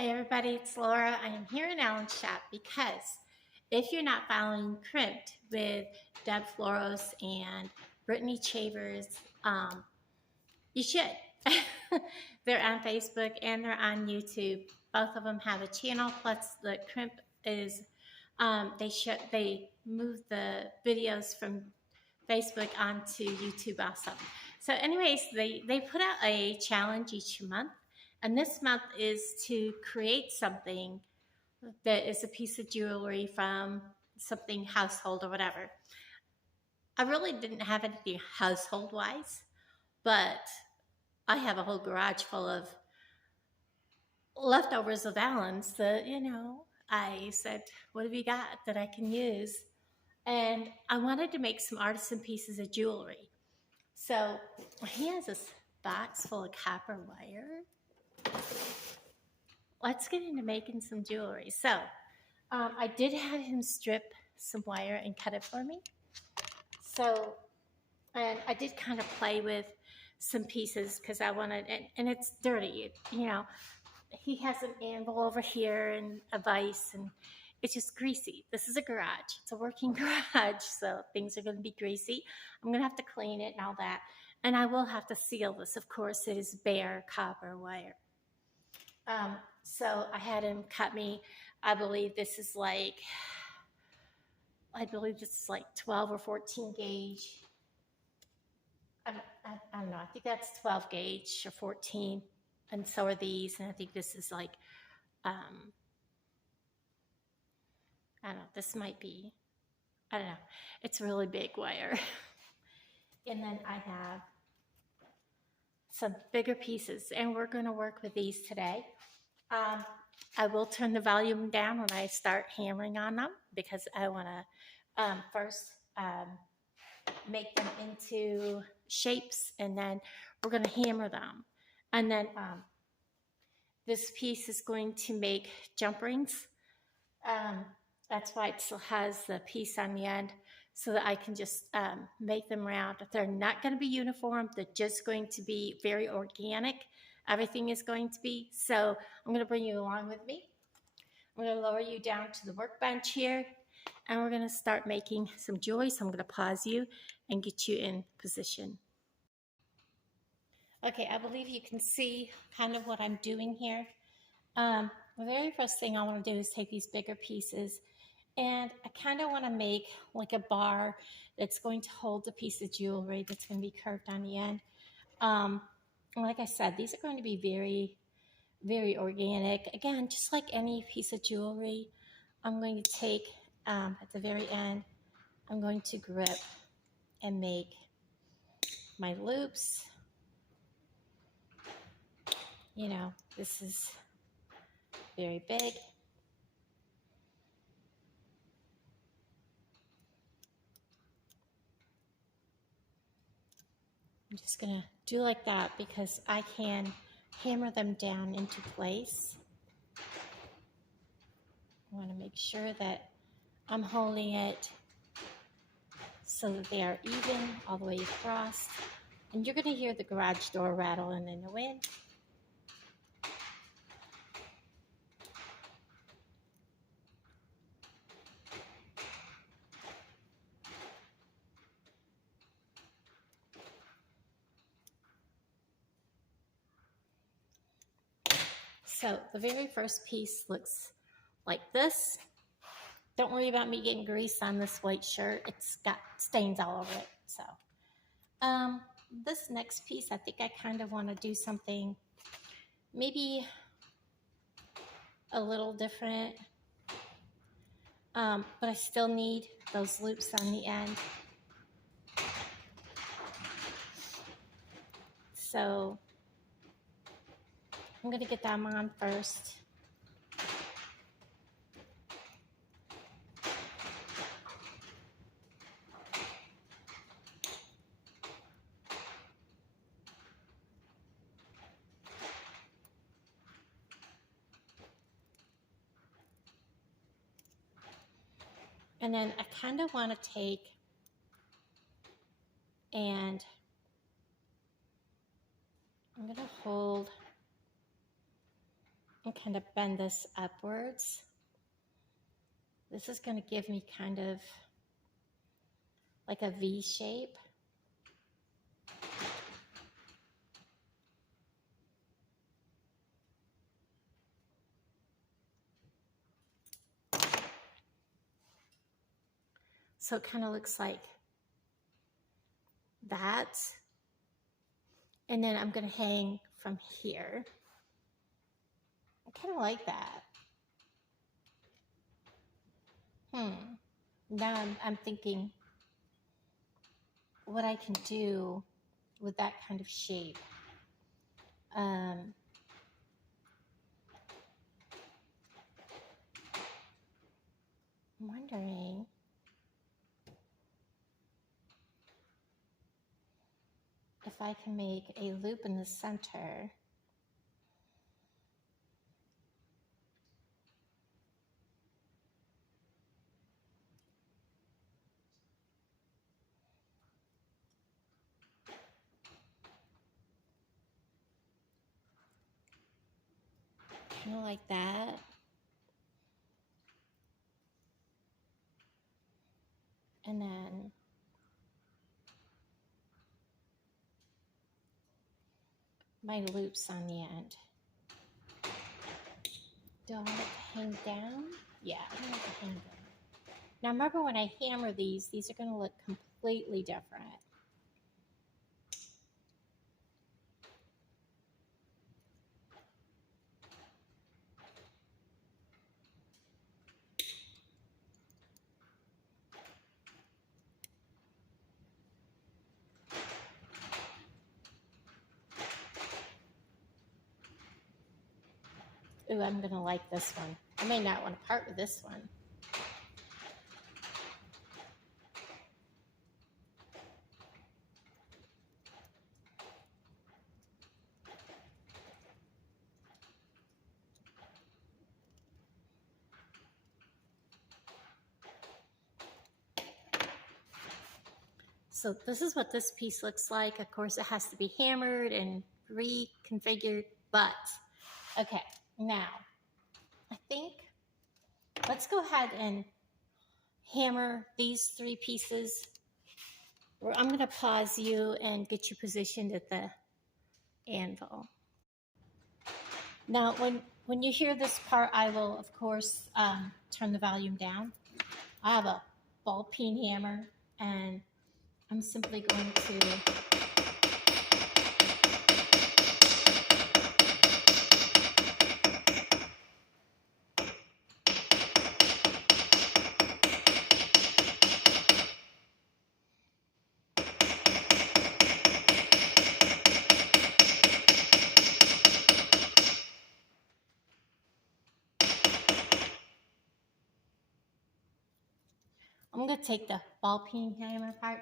Hi everybody, it's Laura. I am here in Allan's shop because if you're not following Crimped with Deb Floros and Brittany Chavers, you should. They're on Facebook and they're on YouTube. Both of them have a channel. Plus, the Crimp is they move the videos from Facebook onto YouTube also. So, anyways, they put out a challenge each month. And this month is to create something that is a piece of jewelry from something household or whatever. I really didn't have anything household wise, but I have a whole garage full of leftovers of Allan's that, I said, what have you got that I can use? And I wanted to make some artisan pieces of jewelry. So he has this box full of copper wire. Let's get into making some jewelry. So I did have him strip some wire and cut it for me. So, and I did kind of play with some pieces because I wanted, and it's dirty, He has an anvil over here and a vise, and it's just greasy. This is a garage. It's a working garage, so things are going to be greasy. I'm going to have to clean it and all that. And I will have to seal this. Of course, it is bare copper wire. So I had him cut me, I believe this is like 12 or 14 gauge. I don't know, I think that's 12 gauge or 14. And so are these, and I think this is like, I don't know, this might be, I don't know. It's really big wire. And then I have some bigger pieces, and we're going to work with these today. I will turn the volume down when I start hammering on them because I want to first make them into shapes, and then we're going to hammer them. And then this piece is going to make jump rings. That's why it still has the piece on the end, so that I can just make them round. They're not going to be uniform. They're just going to be very organic. Everything is going to be. So I'm going to bring you along with me. I'm going to lower you down to the workbench here, and we're going to start making some jewelry. So I'm going to pause you and get you in position. Okay, I believe you can see kind of what I'm doing here. The very first thing I want to do is take these bigger pieces, and I kind of want to make like a bar that's going to hold the piece of jewelry that's going to be curved on the end. Like I said, these are going to be very, very organic. Again, just like any piece of jewelry, I'm going to take at the very end, I'm going to grip and make my loops. This is very big. I'm just going to do like that because I can hammer them down into place. I want to make sure that I'm holding it so that they are even all the way across. And you're going to hear the garage door rattling in the wind. So the very first piece looks like this. Don't worry about me getting grease on this white shirt. It's got stains all over it. So this next piece, I think I kind of want to do something maybe a little different. But I still need those loops on the end. So I'm going to get them on first. And then I kind of want to take and I'm going to hold and kind of bend this upwards. This is going to give me kind of like a V shape. So it kind of looks like that. And then I'm going to hang from here. I kind of like that. Now I'm thinking what I can do with that kind of shape. I'm wondering if I can make a loop in the center. Kind of like that. And then my loops on the end. Do I want it to hang down? Yeah, I want it to hang down. Now remember, when I hammer these are going to look completely different. Ooh, I'm going to like this one. I may not want to part with this one. So this is what this piece looks like. Of course, it has to be hammered and reconfigured, but okay, now I think let's go ahead and hammer these 3 pieces. I'm going to pause you and get you positioned at the anvil. Now, when you hear this part, I will, of course, turn the volume down. I have a ball peen hammer, and I'm simply going to take the ball peen hammer part.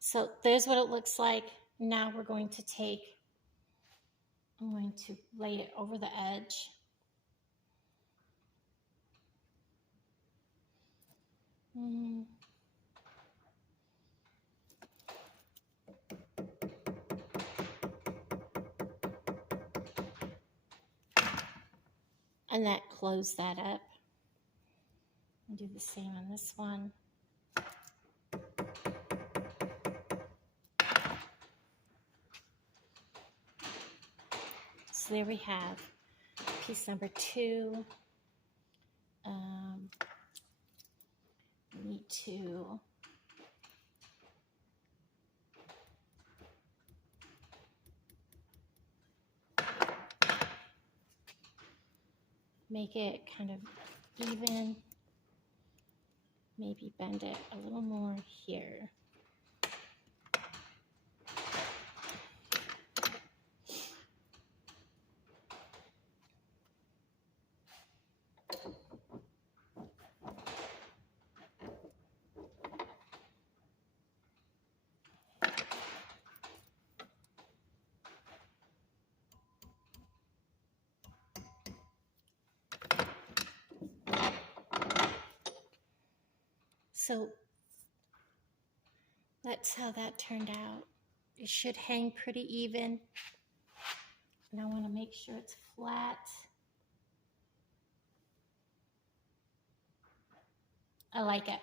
So there's what it looks like. Now we're going to I'm going to lay it over the edge. And that close that up. I'll do the same on this one. So there we have piece number 2. Need to make it kind of even, maybe bend it a little more here. So that's how that turned out. It should hang pretty even. And I want to make sure it's flat. I like it.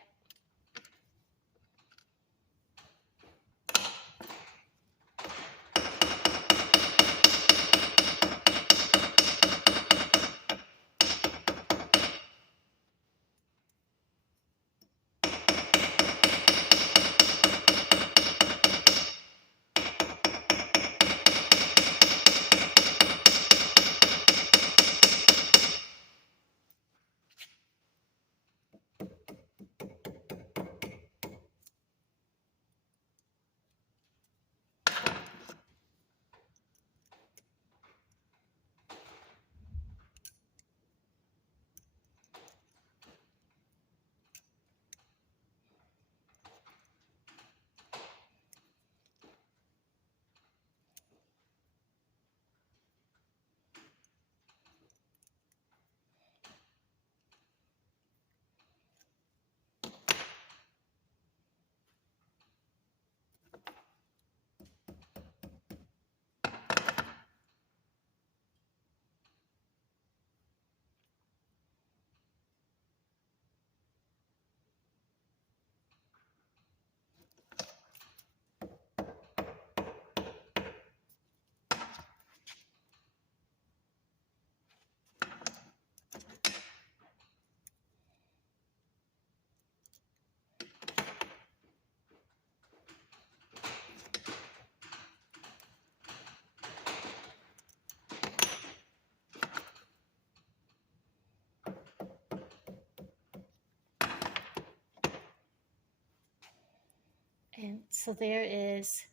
And so there is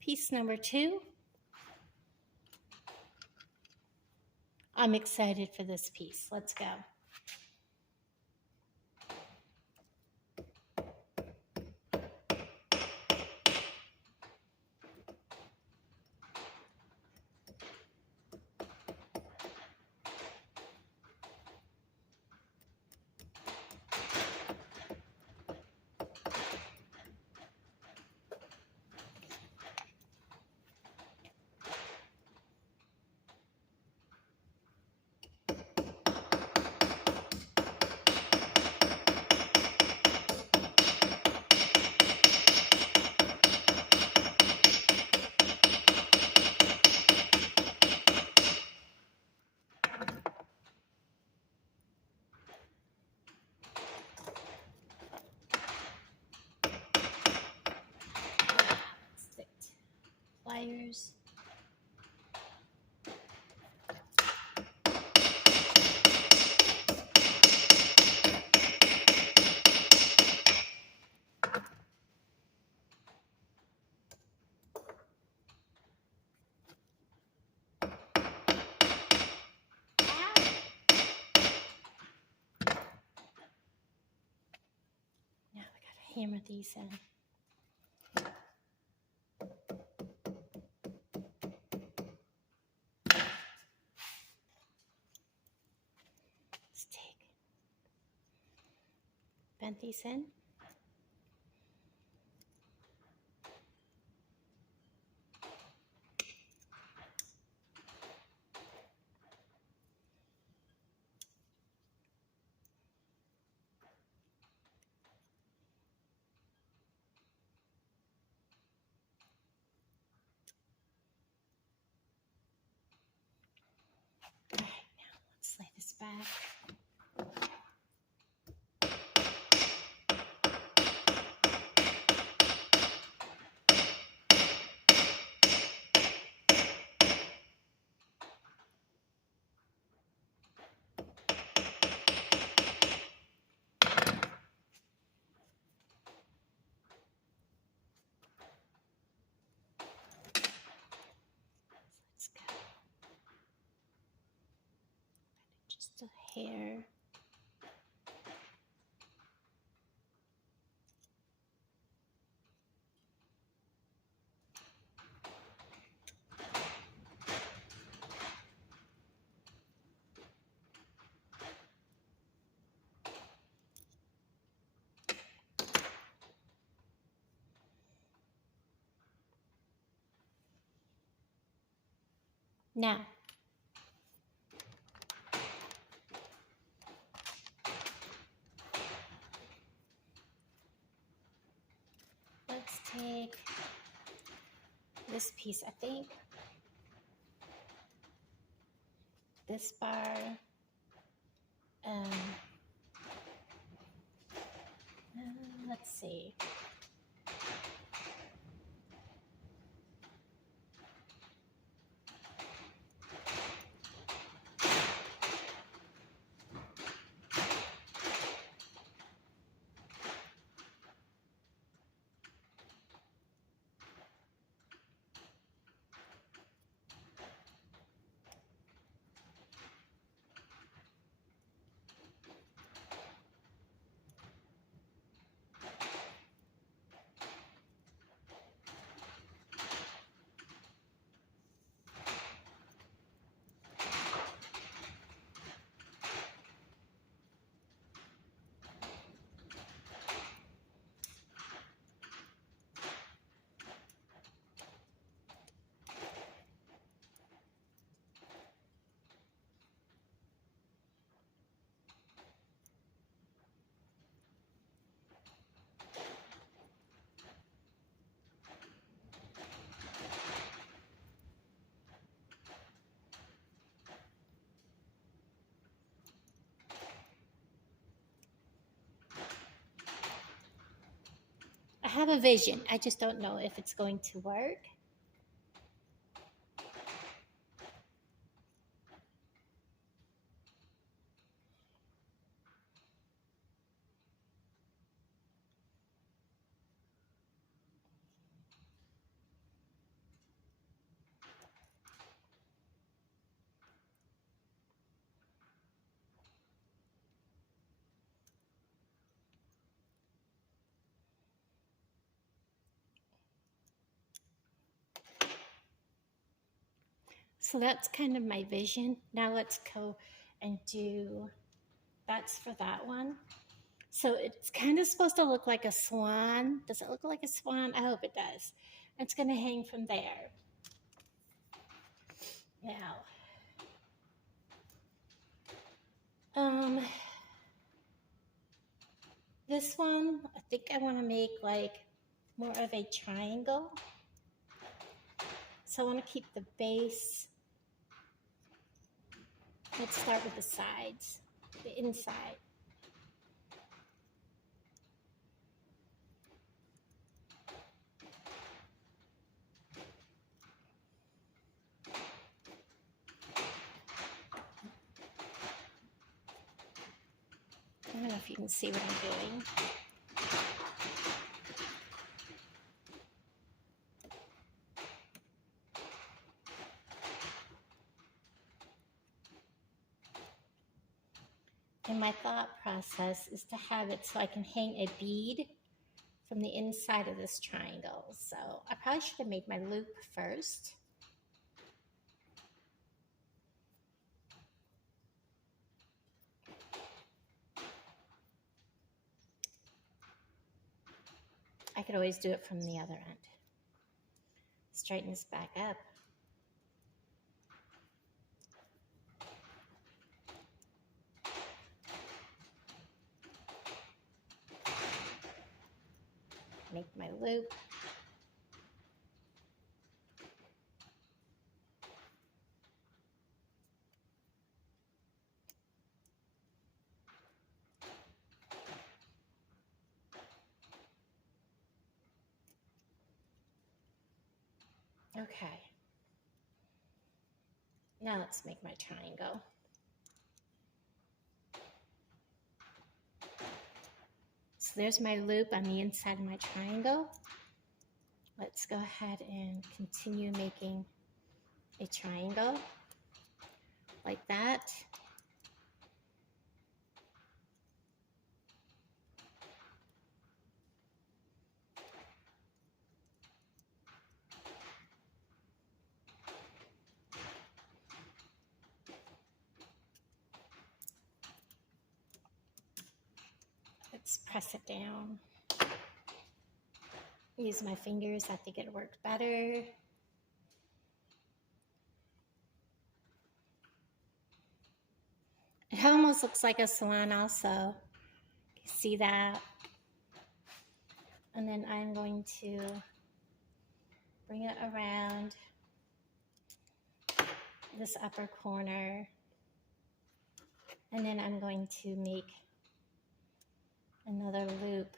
piece number 2. I'm excited for this piece. Let's go. Pliers. Now I gotta hammer these in. Bend these in. All right, now let's lay this back. Let's go. Just a hair. Now, let's take this piece, I think, this bar, let's see. I have a vision. I just don't know if it's going to work. So that's kind of my vision. Now let's go and do, that's for that one. So it's kind of supposed to look like a swan. Does it look like a swan? I hope it does. It's going to hang from there. Now, this one, I think I want to make like more of a triangle. So I want to keep the base. Let's start with the sides, the inside. I don't know if you can see what I'm doing. And my thought process is to have it so I can hang a bead from the inside of this triangle. So I probably should have made my loop first. I could always do it from the other end. Straighten this back up. Make my loop. Okay. Now let's make my triangle. So there's my loop on the inside of my triangle. Let's go ahead and continue making a triangle like that. Let's press it down. Use my fingers. I think it worked better. almost looks like a swan also. You see that? And then I'm going to bring it around this upper corner. And then I'm going to make another loop.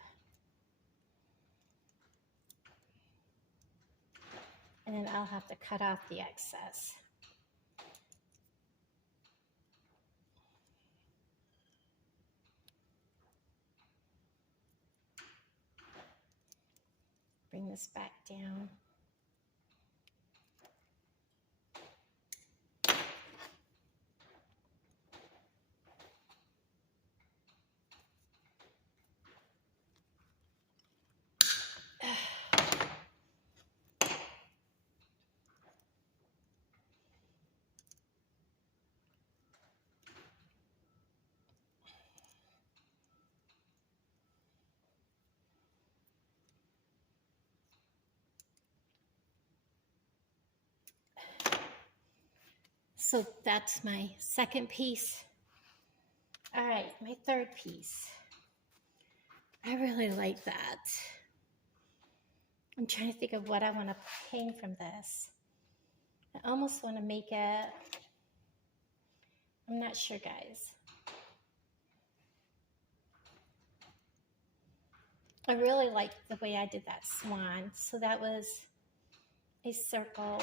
And then I'll have to cut off the excess. Bring this back down. So that's my second piece. All right, my third piece. I really like that. I'm trying to think of what I want to hang from this. I almost want to make it, I'm not sure, guys. I really like the way I did that swan. So that was a circle.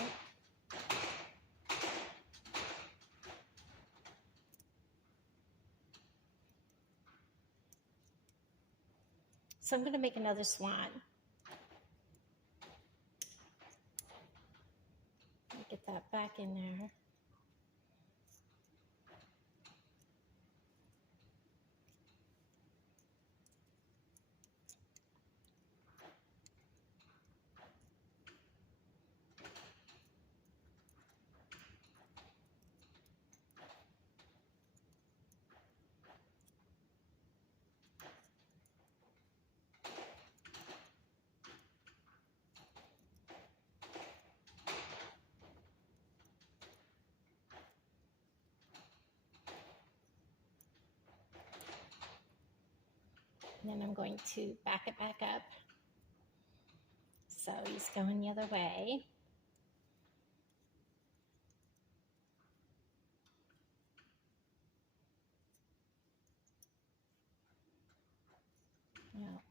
So I'm going to make another swan. Get that back in there. And then I'm going to back it back up. So he's going the other way. Well,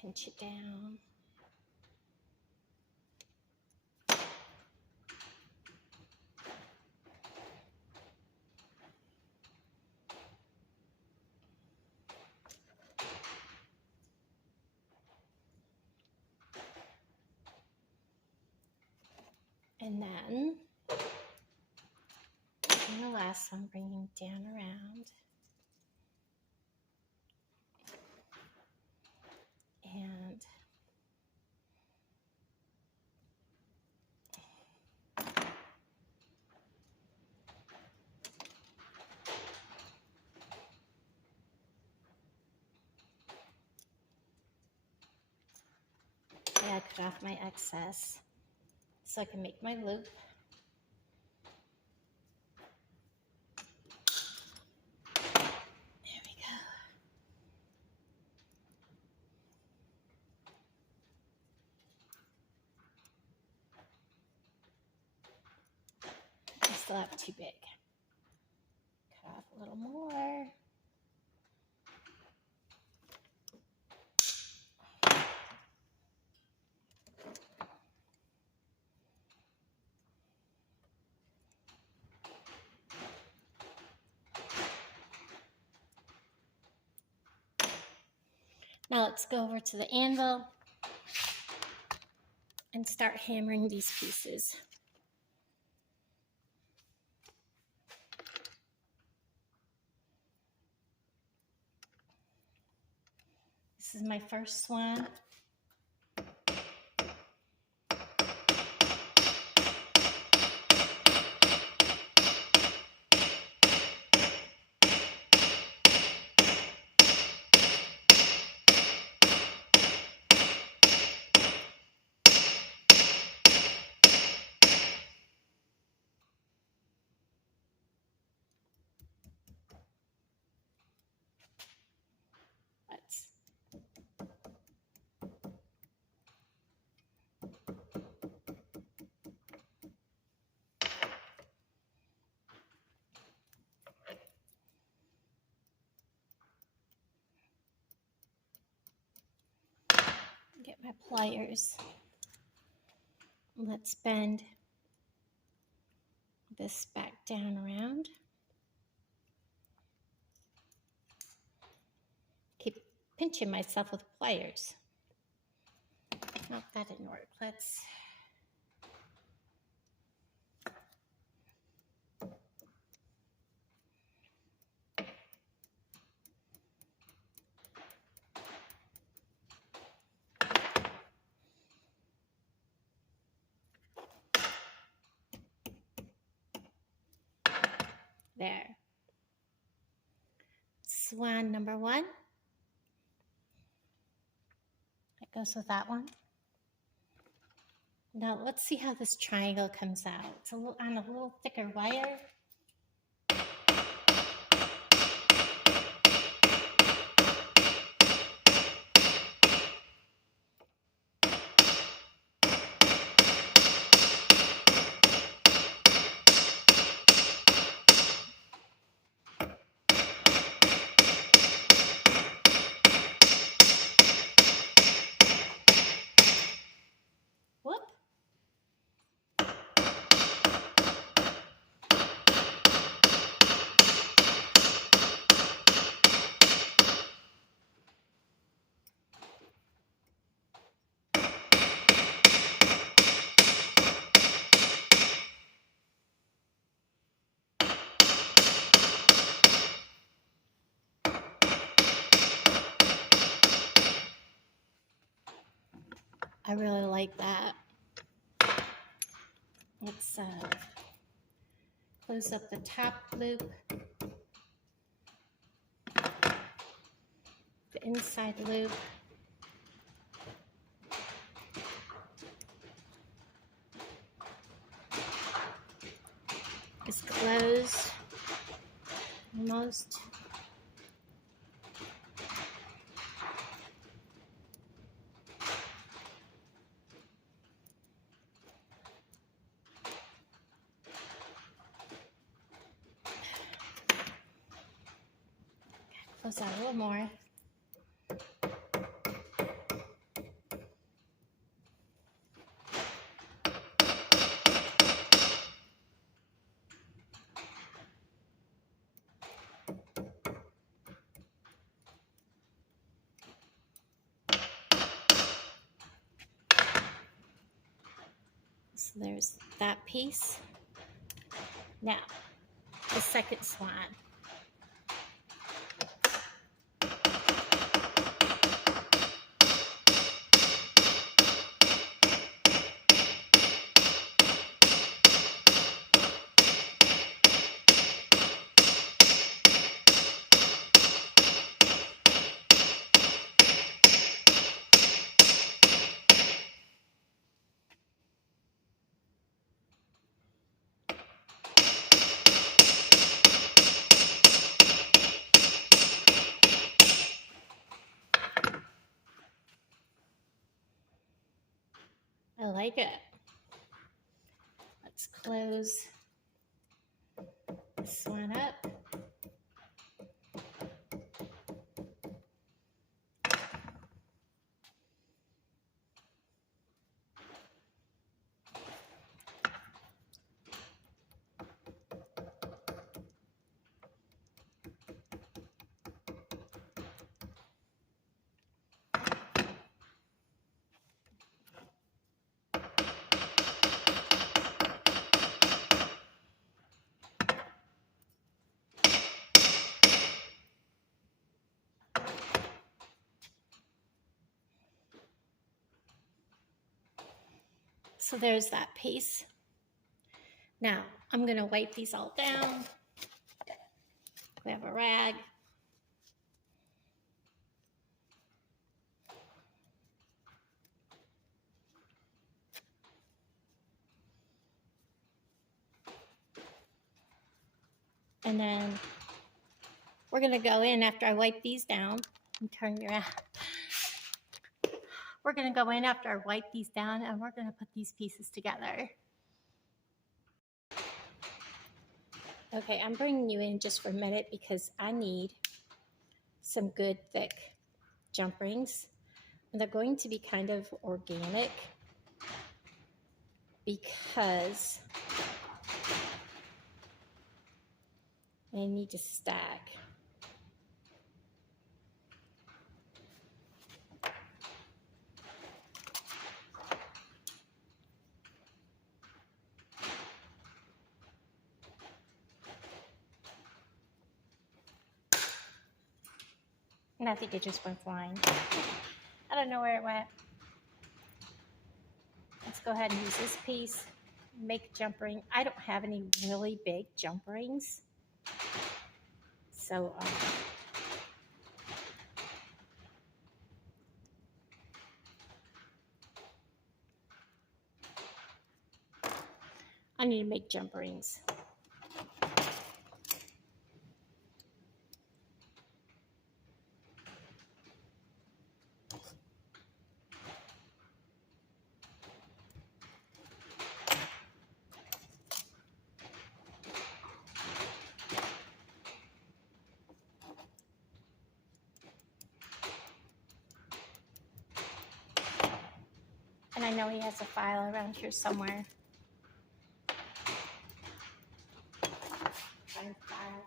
pinch it down. And then, in the last one, bringing down around. And yeah, cut off my excess so I can make my loop. There we go. I still have too big. Cut off a little more. Now let's go over to the anvil and start hammering these pieces. This is my first swan. Get my pliers. Let's bend this back down around. Keep pinching myself with pliers. Nope, that didn't work. Let's there. Swan number 1. That goes with that one. Now let's see how this triangle comes out. It's a little, on a little thicker wire. Whoop. I really like that. Let's close up the top loop, the inside loop. Is closed almost. Close out a little more. So there's that piece. Now, the second swan. I like it. Let's close this one up. So there's that piece. Now I'm going to wipe these all down. We have a rag. And then we're going to go in after I wipe these down and turn your around. We're going to go in after I wipe these down and we're going to put these pieces together. Okay, I'm bringing you in just for a minute because I need some good thick jump rings. And they're going to be kind of organic because they need to stack. And I think it just went flying. I don't know where it went. Let's go ahead and use this piece, make a jump ring. I don't have any really big jump rings. So, I need to make jump rings. And I know he has a file around here somewhere. Find the file.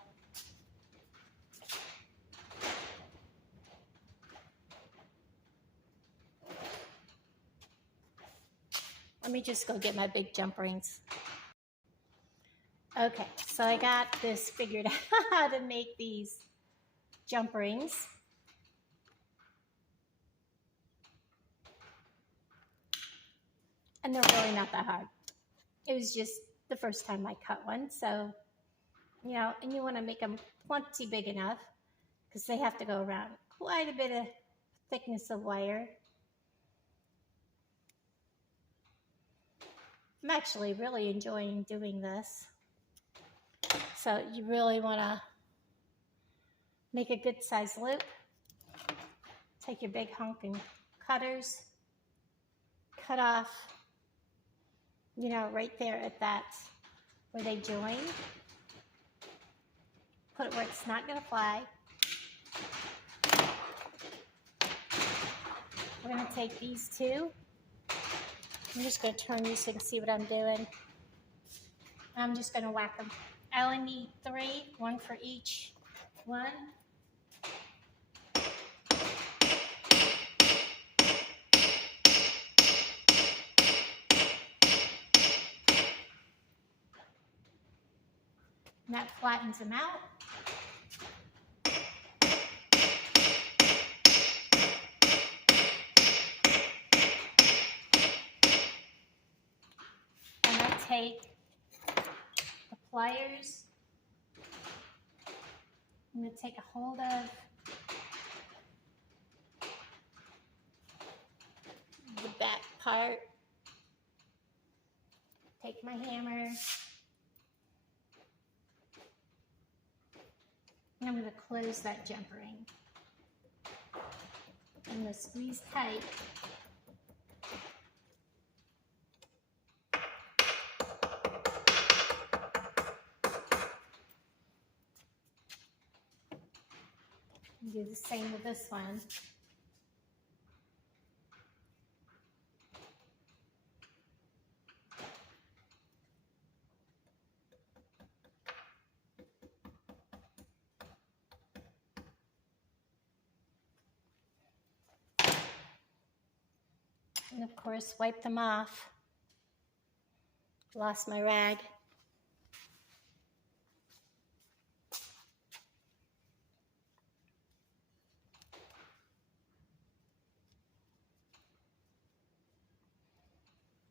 Let me just go get my big jump rings. Okay, so I got this figured out how to make these jump rings. And they're really not that hard. It was just the first time I cut one. So, you know, and you want to make them plenty big enough because they have to go around quite a bit of thickness of wire. I'm actually really enjoying doing this. So you really want to make a good size loop. Take your big honking cutters, cut off, you know, right there at that where they join. Put it where it's not going to fly. We're going to take these two. I'm just going to turn these so you can see what I'm doing. I'm just going to whack them. I only need 3, 1 for each one. And that flattens them out. And I take the pliers. I'm going to take a hold of the back part. Take my hammer. And I'm going to close that jump ring. I'm going to squeeze tight. And do the same with this one. And of course, wipe them off. Lost my rag.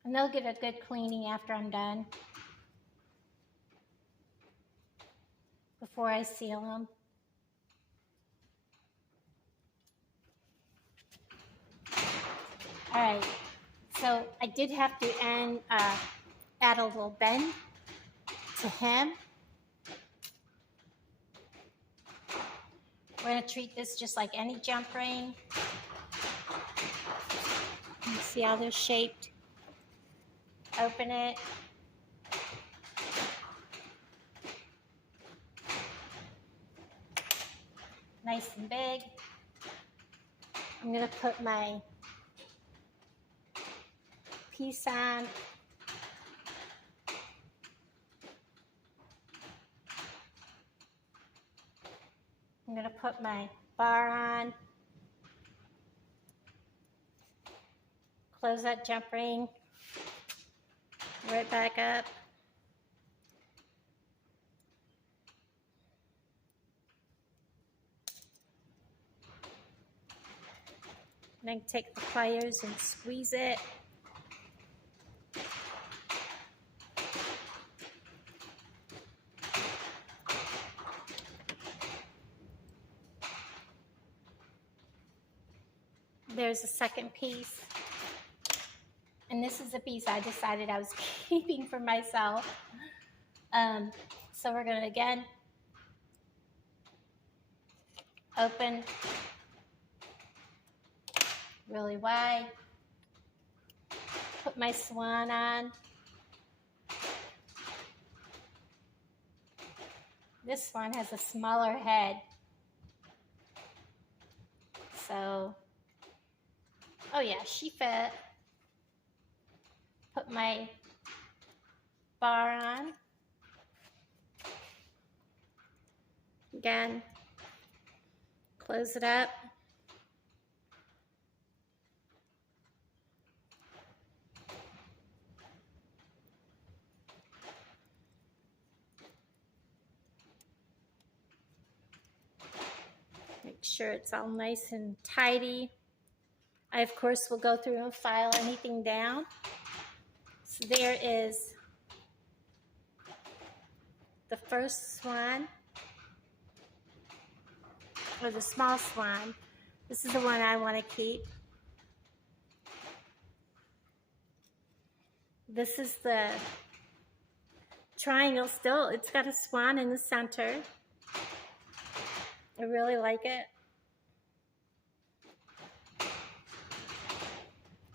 And they'll get a good cleaning after I'm done. Before I seal them. All right, so I did have to add a little bend to hem. We're going to treat this just like any jump ring. You see how they're shaped? Open it. Nice and big. I'm going to put my piece on. I'm going to put my bar on. Close that jump ring. Right back up. Then take the pliers and squeeze it. There's a second piece. And this is a piece I decided I was keeping for myself. So we're going to again open really wide. Put my swan on. This one has a smaller head. So, oh yeah, she fit. Put my bar on. Again, close it up. Make sure it's all nice and tidy. I, of course, will go through and file anything down. So there is the first swan, or the small swan. This is the one I want to keep. This is the triangle still. It's got a swan in the center. I really like it.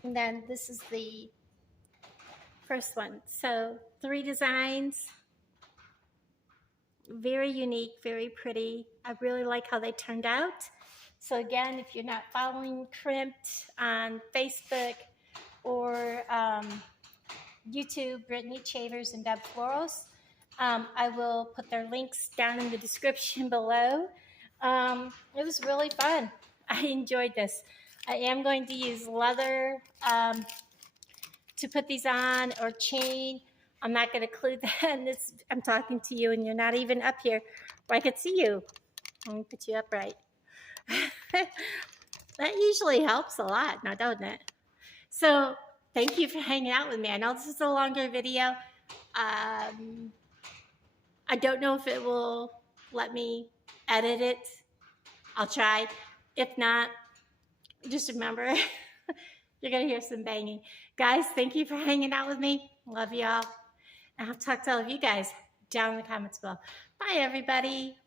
And then this is the first one. So 3 designs. Very unique, very pretty. I really like how they turned out. So again, if you're not following Crimped on Facebook or YouTube, Brittany, Chavers, and Deb Florals, I will put their links down in the description below. It was really fun. I enjoyed this. I am going to use leather to put these on, or chain. I'm not going to include that in this. I'm talking to you and you're not even up here where I could see you. Let me put you upright. That usually helps a lot, now doesn't it? So thank you for hanging out with me. I know this is a longer video. I don't know if it will let me edit it. I'll try. If not, just remember, you're going to hear some banging. Guys, thank you for hanging out with me. Love y'all. And I'll talk to all of you guys down in the comments below. Bye, everybody.